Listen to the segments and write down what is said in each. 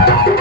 Yeah.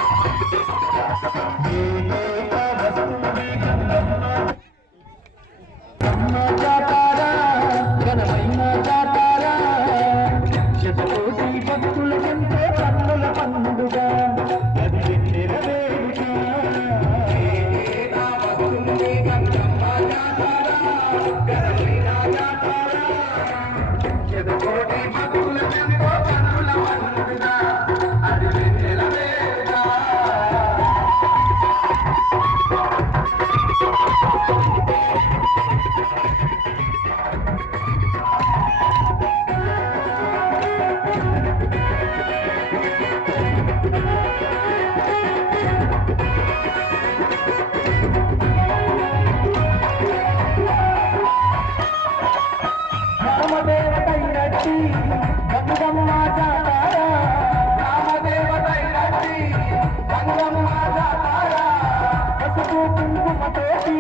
రామదేవతైనట్టి Gangamma జాతారా రామదేవతైనట్టి Gangamma జాతారా పసుపు కుంకుమతోటి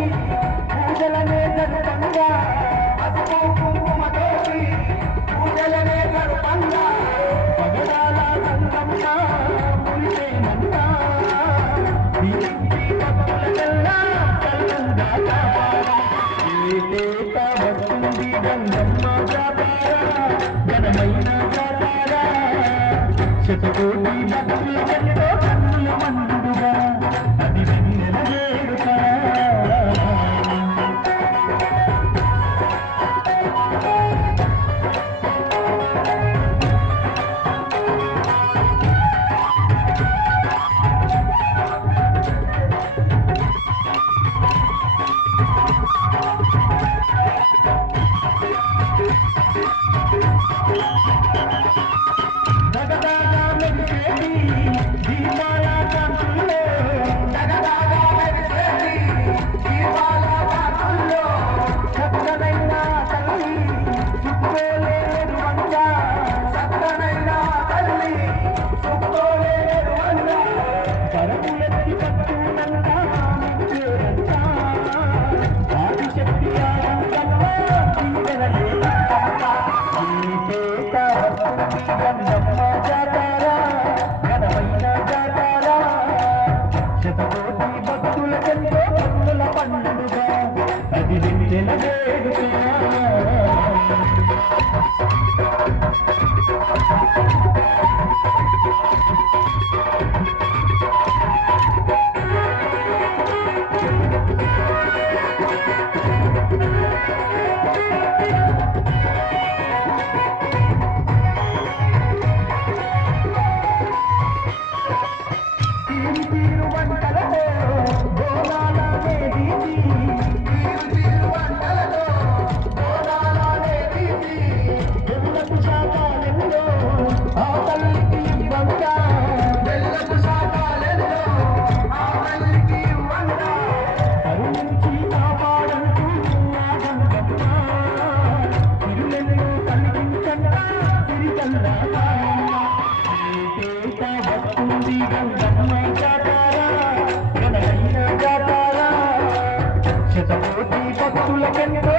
పూజలనే జరుపంగా. పసుపు కుంకుమతోటి పూజలనే జరుపంగా. పగడాల గంగమ్మ మురిసేనంగా వస్తుంది గంగమ్మ శతకోటి భక్త రాజ్యంలో పన్నుల పండుగ Thank you. I can't at it.